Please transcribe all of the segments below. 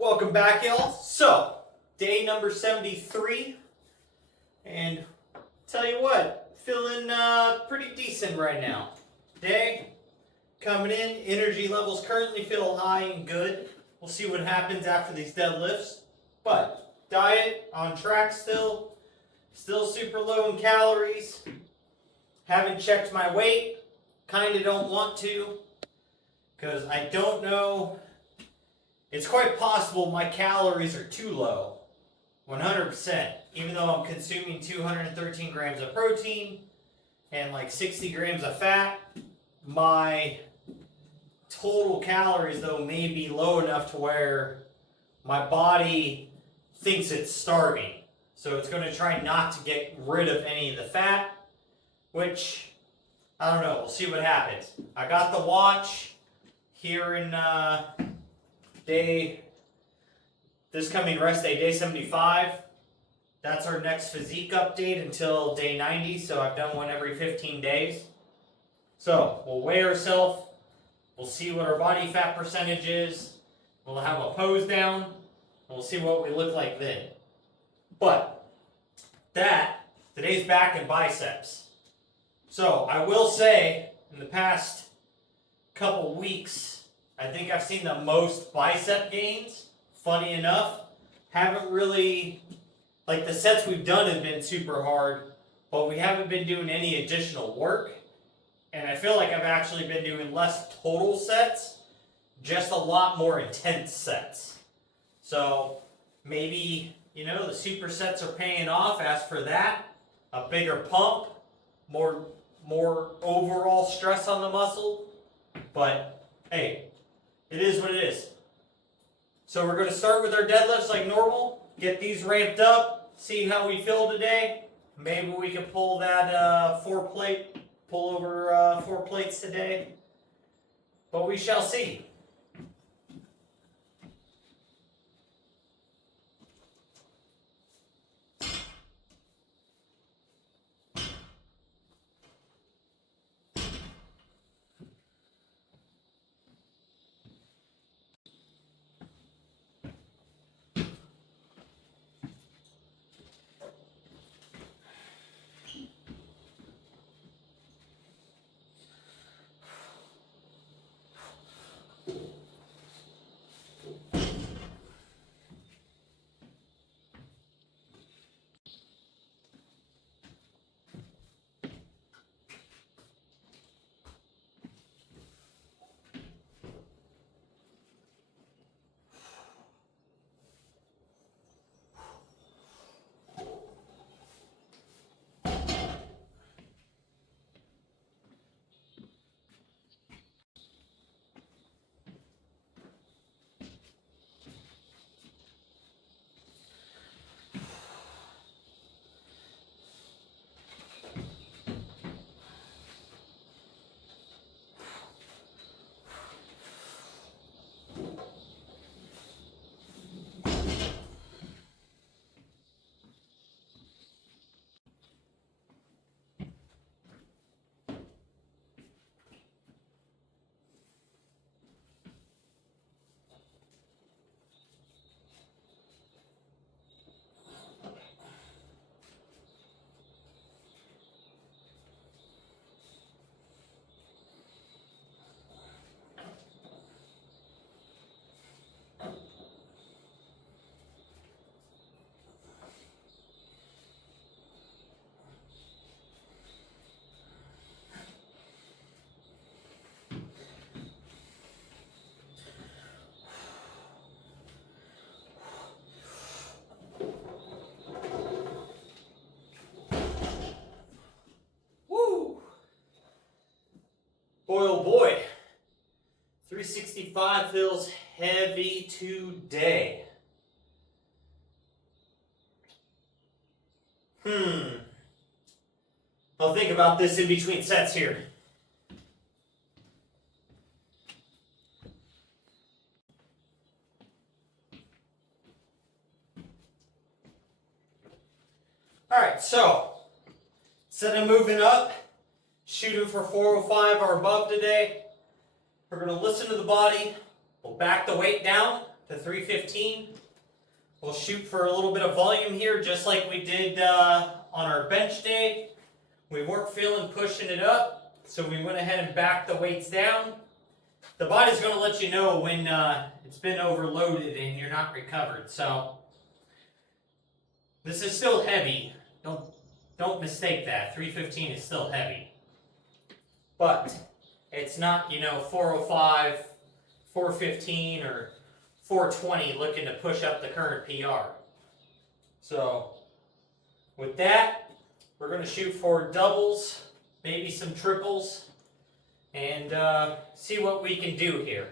Welcome back, y'all. So, day number 73, and tell you what, feeling pretty decent right now. Day coming in, energy levels currently feel high and good. We'll see what happens after these deadlifts, but diet on track still super low in calories. Haven't checked my weight, kind of don't want to, because I don't know. It's quite possible my calories are too low, 100%, even though I'm consuming 213 grams of protein and like 60 grams of fat. My total calories, though, may be low enough to where my body thinks it's starving. So it's going to try not to get rid of any of the fat, which, I don't know, we'll see what happens. I got the watch here in this coming rest day, day 75. That's our next physique update until day 90, so I've done one every 15 days. So we'll weigh ourselves, we'll see what our body fat percentage is, we'll have a pose down, and we'll see what we look like then. But today's back and biceps. So I will say, in the past couple weeks, I think I've seen the most bicep gains. Funny enough, haven't really, like the sets we've done have been super hard, but we haven't been doing any additional work. And I feel like I've actually been doing less total sets, just a lot more intense sets. So maybe, the supersets are paying off. As for that, a bigger pump, more overall stress on the muscle. But hey, it is what it is. So we're going to start with our deadlifts like normal, get these ramped up, see how we feel today. Maybe we can pull that pull over 4 plates today. But we shall see. Boy, oh boy, 365 feels heavy today. I'll think about this in between sets here. Alright, so, instead of moving up, shooting for 405 or above today, we're going to listen to the body. We'll back the weight down to 315. We'll shoot for a little bit of volume here, just like we did on our bench day. We weren't feeling pushing it up, so we went ahead and backed the weights down. The body's going to let you know when it's been overloaded and you're not recovered. So this is still heavy. Don't mistake that. 315 is still heavy. But it's not, 405, 415, or 420 looking to push up the current PR. So with that, we're going to shoot for doubles, maybe some triples, and see what we can do here.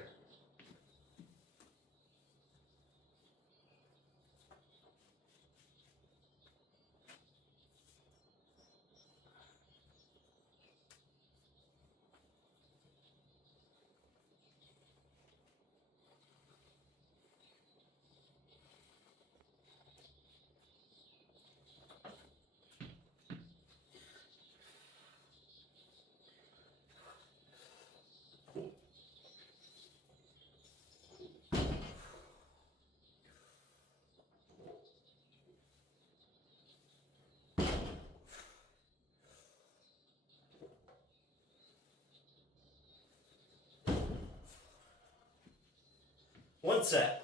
One set.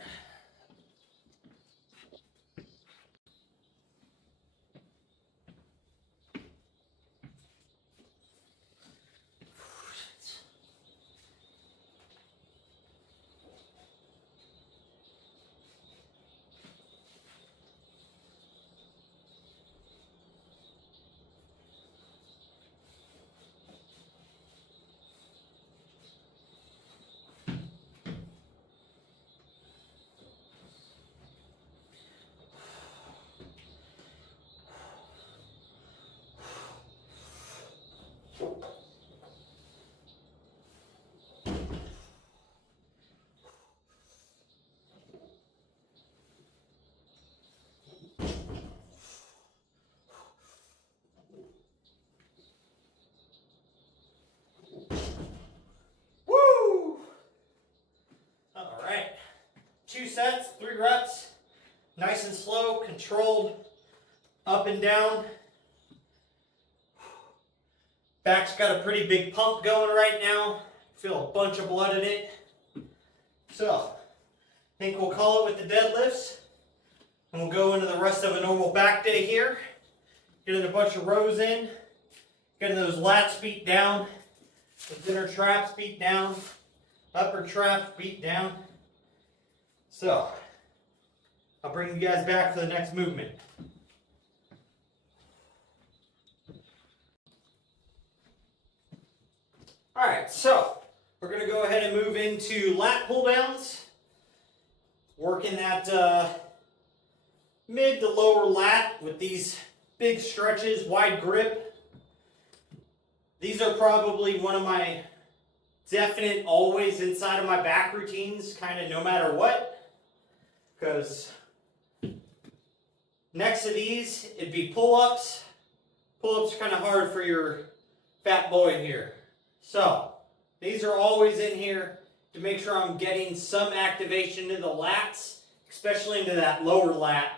Woo! All right. 2 sets, 3 reps. Nice and slow, controlled, up and down. Back's got a pretty big pump going right now. Feel a bunch of blood in it. So, I think we'll call it with the deadlifts. And we'll go into the rest of a normal back day here. Getting a bunch of rows in. Getting those lats beat down. The inner traps beat down. Upper traps beat down. So, I'll bring you guys back for the next movement. Alright, so we're going to go ahead and move into lat pull downs. Working that mid to lower lat with these big stretches, wide grip. These are probably one of my definite always inside of my back routines, kind of no matter what. Because next to these, it'd be pull-ups. Pull-ups are kind of hard for your fat boy here. So, these are always in here to make sure I'm getting some activation into the lats, especially into that lower lat.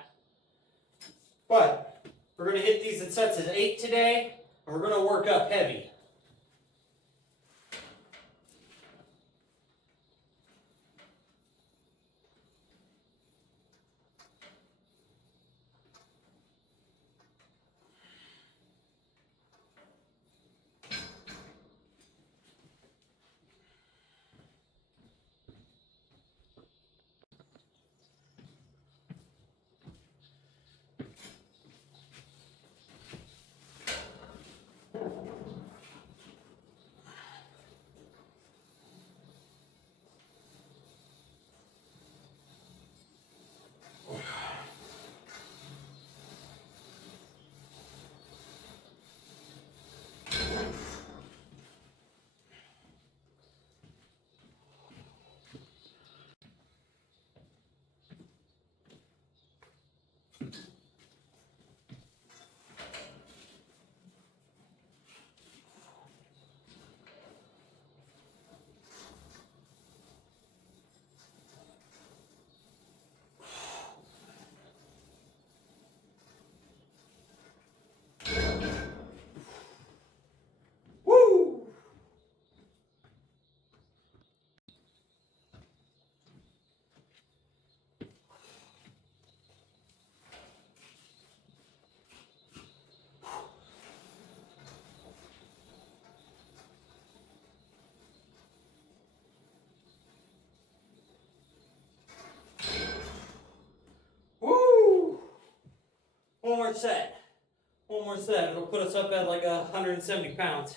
But, we're going to hit these in sets of 8 today, and we're going to work up heavy. set. One more set. It'll put us up at like 170 pounds.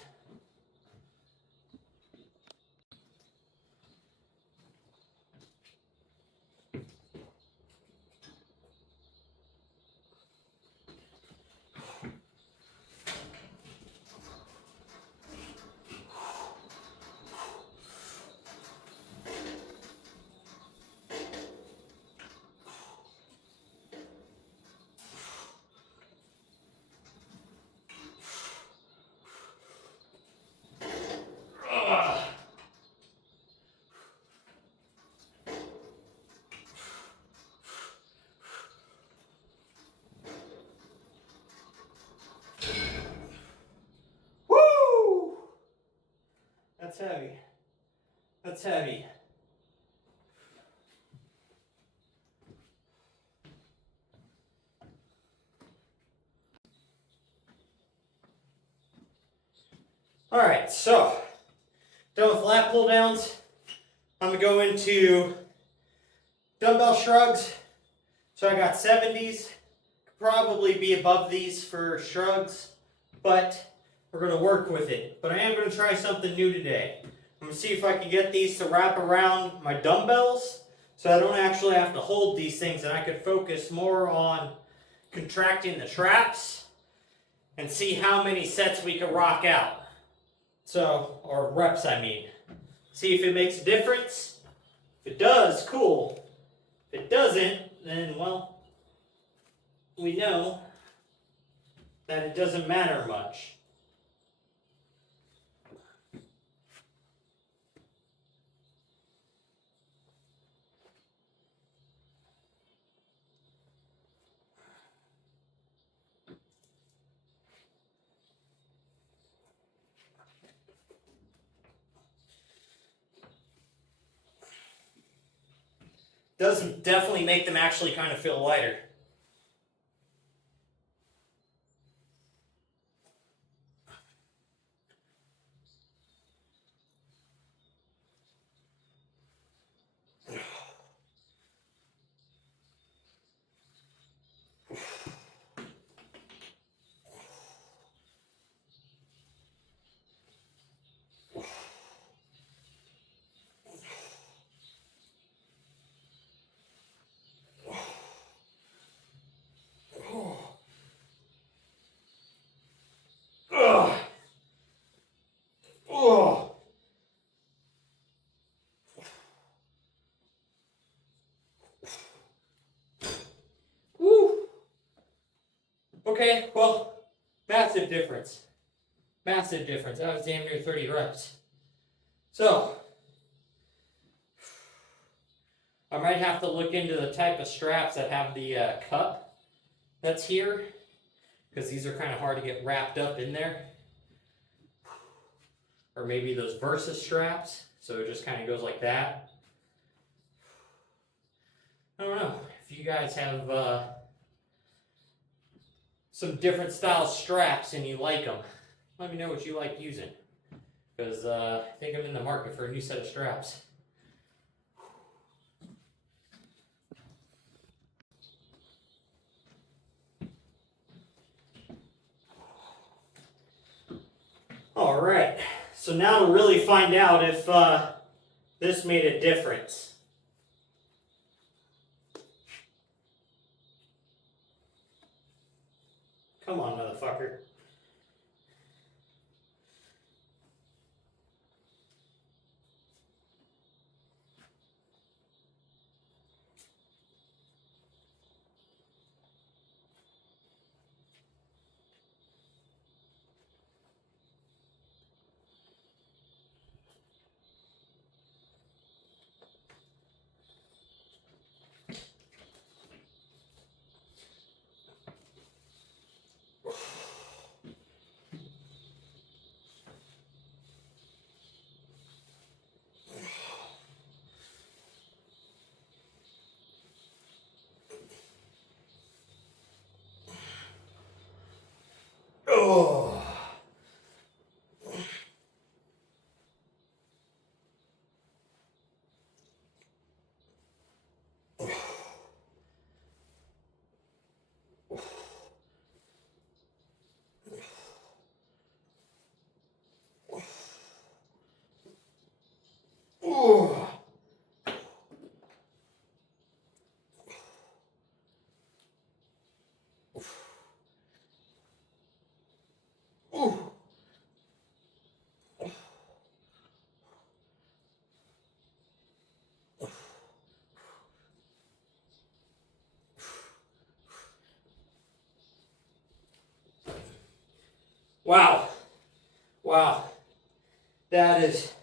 Woo! That's heavy. That's heavy. Alright, so done with lat pull downs. I'm going to go into dumbbell shrugs. So I got 70s. Could probably be above these for shrugs, but we're going to work with it. But I am going to try something new today. I'm going to see if I can get these to wrap around my dumbbells so I don't actually have to hold these things and I could focus more on contracting the traps and see how many sets we can rock out. So, or reps I mean. See if it makes a difference. If it does, cool. If it doesn't, then well, we know that it doesn't matter much. Does definitely make them actually kind of feel lighter. Okay, well, massive difference. Massive difference. That was damn near 30 reps. So, I might have to look into the type of straps that have the cup that's here, because these are kind of hard to get wrapped up in there. Or maybe those Versus straps, so it just kind of goes like that. I don't know. If you guys have some different style straps and you like them, let me know what you like using, because I think I'm in the market for a new set of straps. All right, so now to really find out if this made a difference. Come on, motherfucker. Oh. That is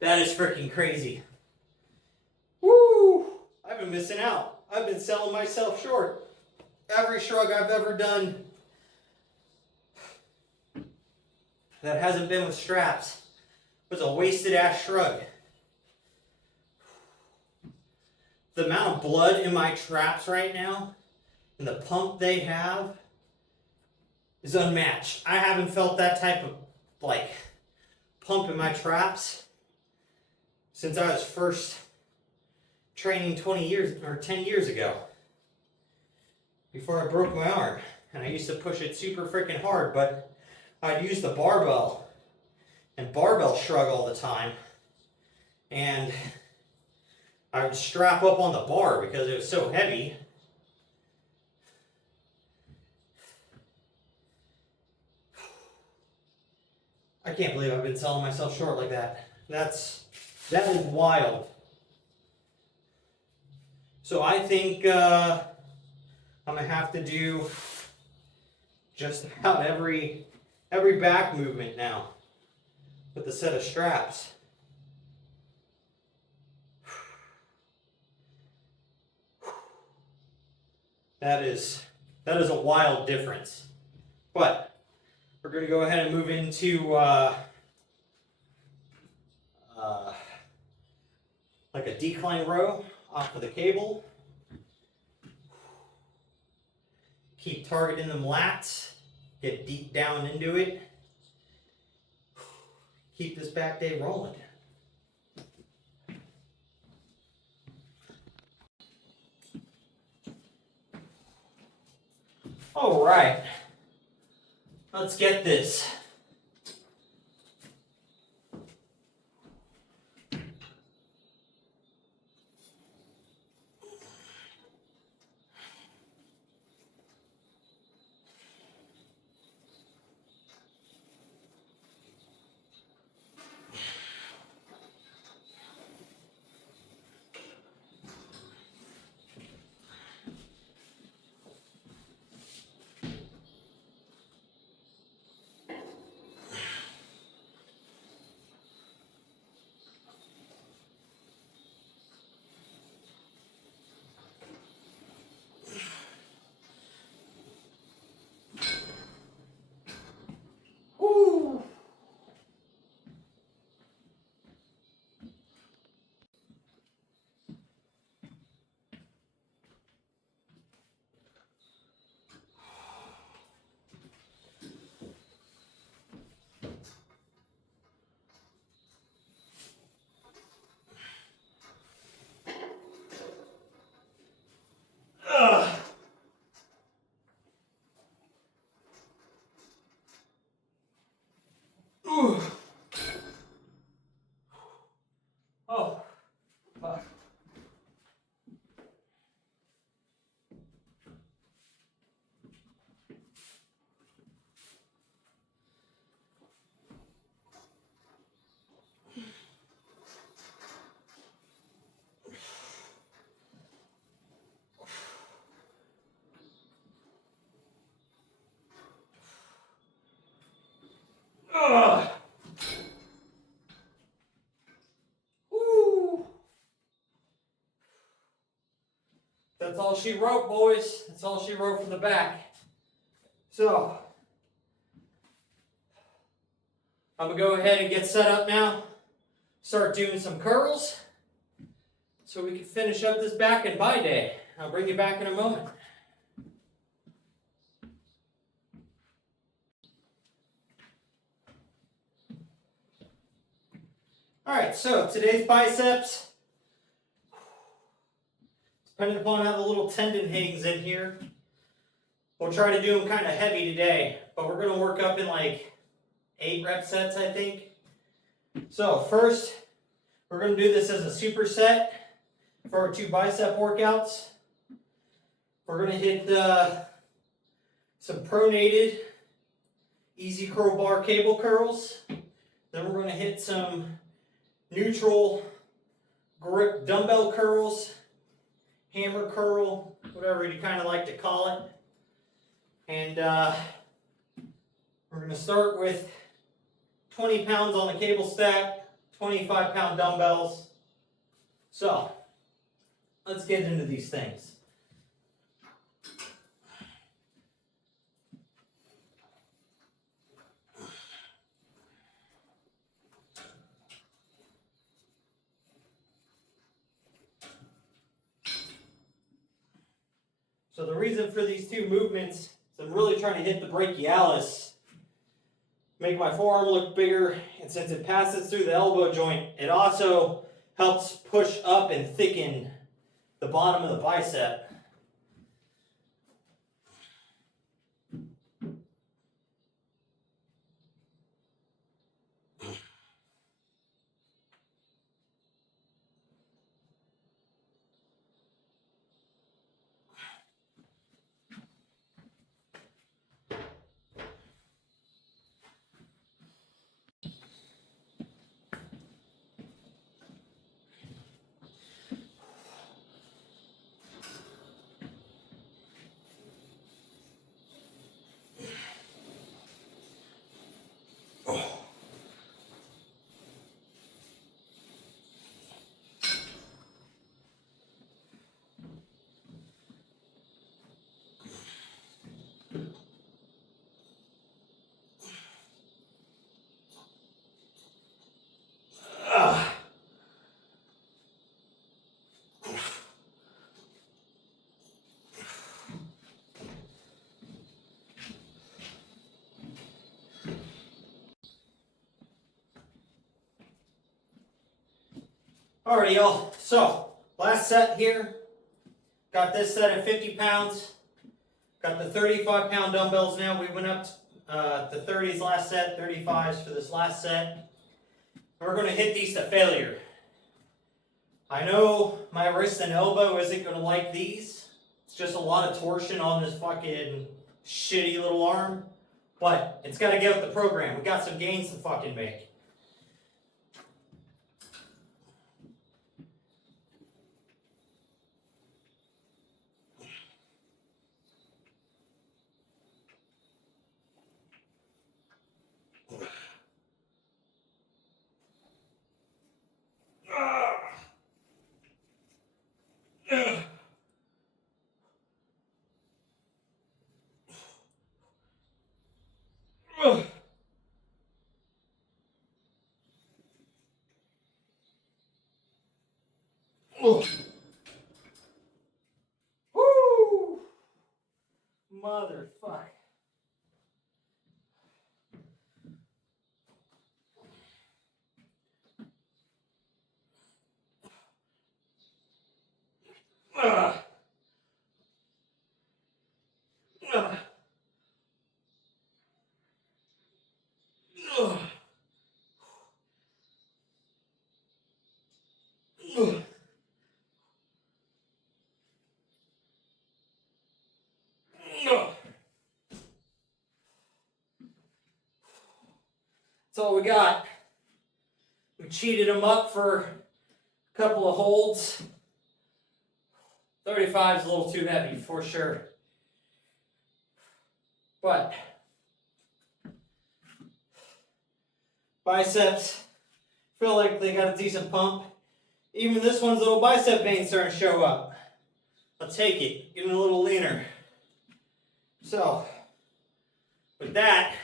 freaking crazy. Woo! I've been missing out. I've been selling myself short. Every shrug I've ever done that hasn't been with straps was a wasted ass shrug. The amount of blood in my traps right now and the pump they have is unmatched. I haven't felt that type of pump in my traps since I was first training 20 years or 10 years ago, before I broke my arm. And I used to push it super freaking hard, but I'd use the barbell and barbell shrug all the time, and I would strap up on the bar because it was so heavy. I can't believe I've been selling myself short like that. That is wild. So I think I'm gonna have to do just about every back movement now with a set of straps. That is a wild difference. But we're going to go ahead and move into like a decline row off of the cable. Keep targeting them lats. Get deep down into it. Keep this back day rolling. All right. Let's get this. Woo! Ugh. Ooh. Oh, fuck. Ugh. Woo. That's all she wrote, boys. That's all she wrote from the back. So, I'm going to go ahead and get set up now. Start doing some curls so we can finish up this back and by day. I'll bring you back in a moment. Alright, so today's biceps, depending upon how the little tendon hangs in here, we'll try to do them kind of heavy today, but we're going to work up in like 8 rep sets, I think. So first, we're going to do this as a superset for our 2 bicep workouts. We're going to hit some pronated easy curl bar cable curls. Then we're going to hit some neutral grip dumbbell curls, hammer curl, whatever you kind of like to call it. And we're going to start with 20 pounds on the cable stack, 25-pound dumbbells. So, let's get into these things. So the reason for these two movements is I'm really trying to hit the brachialis, make my forearm look bigger, and since it passes through the elbow joint, it also helps push up and thicken the bottom of the bicep. Alright, y'all. So, last set here. Got this set at 50 pounds. Got the 35-pound dumbbells now. We went up to 30s last set, 35s for this last set. And we're going to hit these to failure. I know my wrist and elbow isn't going to like these. It's just a lot of torsion on this fucking shitty little arm. But it's got to get with the program. We got some gains to fucking make. Woo! Motherfucker. That's all we got. We cheated them up for a couple of holds. 35 is a little too heavy for sure. But biceps feel like they got a decent pump. Even this one's little bicep veins starting to show up. I'll take it, getting a little leaner. So, with that,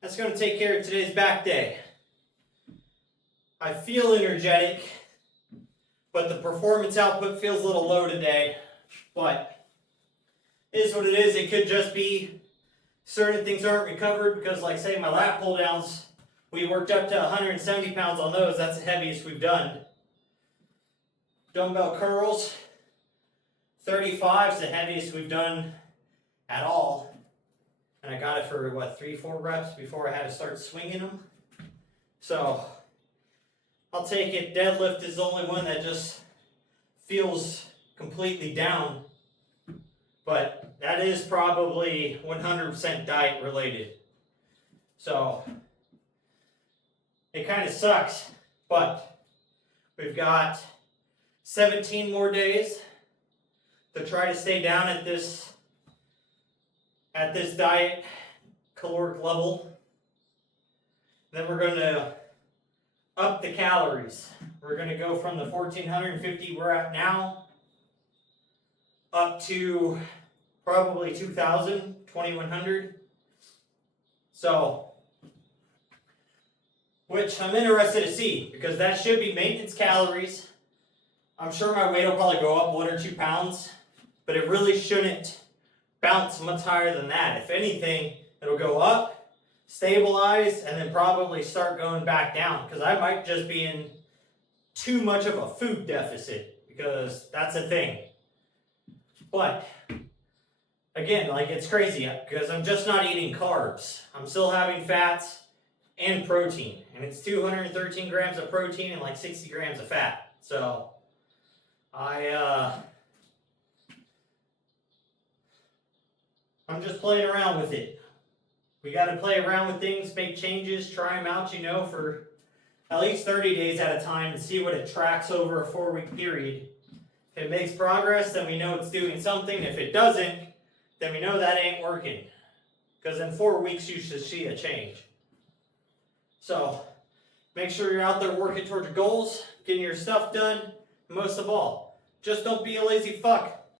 that's going to take care of today's back day. I feel energetic, but the performance output feels a little low today. But it is what it is. It could just be certain things aren't recovered because, like, say, my lat pull downs, we worked up to 170 pounds on those. That's the heaviest we've done. Dumbbell curls, 35 is the heaviest we've done at all. And I got it for, what, 3-4 reps before I had to start swinging them. So, I'll take it. Deadlift is the only one that just feels completely down. But that is probably 100% diet related. So, it kind of sucks. But we've got 17 more days to try to stay down at this diet caloric level. Then we're going to up the calories. We're going to go from the 1450 we're at now up to probably 2000, 2100. So, which I'm interested to see because that should be maintenance calories. I'm sure my weight will probably go up 1 or 2 pounds, but it really shouldn't bounce much higher than that. If anything, it'll go up, stabilize, and then probably start going back down because I might just be in too much of a food deficit because that's a thing. But again, like it's crazy because I'm just not eating carbs. I'm still having fats and protein, and it's 213 grams of protein and like 60 grams of fat. So I'm just playing around with it. We got to play around with things, make changes, try them out, for at least 30 days at a time and see what it tracks over a 4-week period. If it makes progress, then we know it's doing something. If it doesn't, then we know that ain't working. Because in 4 weeks, you should see a change. So, make sure you're out there working towards your goals, getting your stuff done. And most of all, just don't be a lazy fuck.